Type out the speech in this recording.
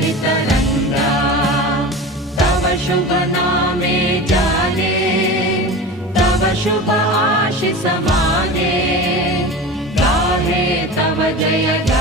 तरंगा तव शुभ नामे जाने तव शुभ आशीष माने गाहे तव जय